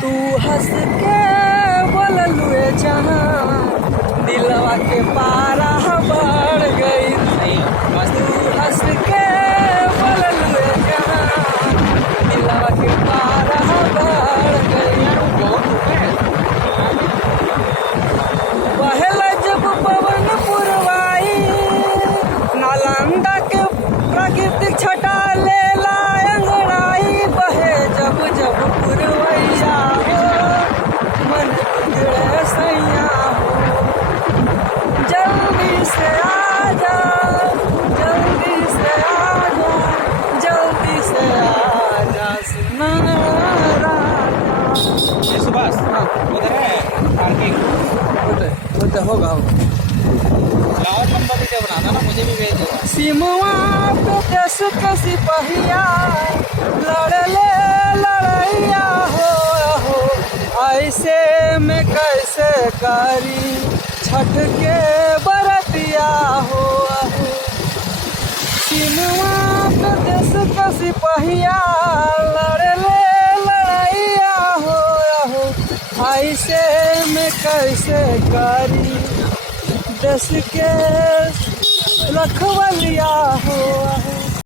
तू हंस के बोललुए जहाँ दिलवा के पारा बढ़ गई। तू हंस के बोललुए जहाँ दिलवा के पारा बढ़ गई। पहला जब पवन पुरवाई नालंदा के प्राकृतिक छटा ले अंगड़ाई बहे जब जब पुरवैया हो मन बिगड़े सैया हो। जल्दी से आजा जल्दी से आजा जल्दी से आजा सुना राजा। ये सुभाष उधर है पार्किंग होते होगा और नंबर भी बनाना ना, मुझे भी भेज देगा। सिमुआ पे देश के सिपहिया लड़ले लड़ैया हो ऐसे में कैसे करी छठ के बरतिया हो। सिमुआ पे देश के सिपहिया लड़ले लड़ैया हो ऐसे में कैसे करी देश के रखवलिया हो।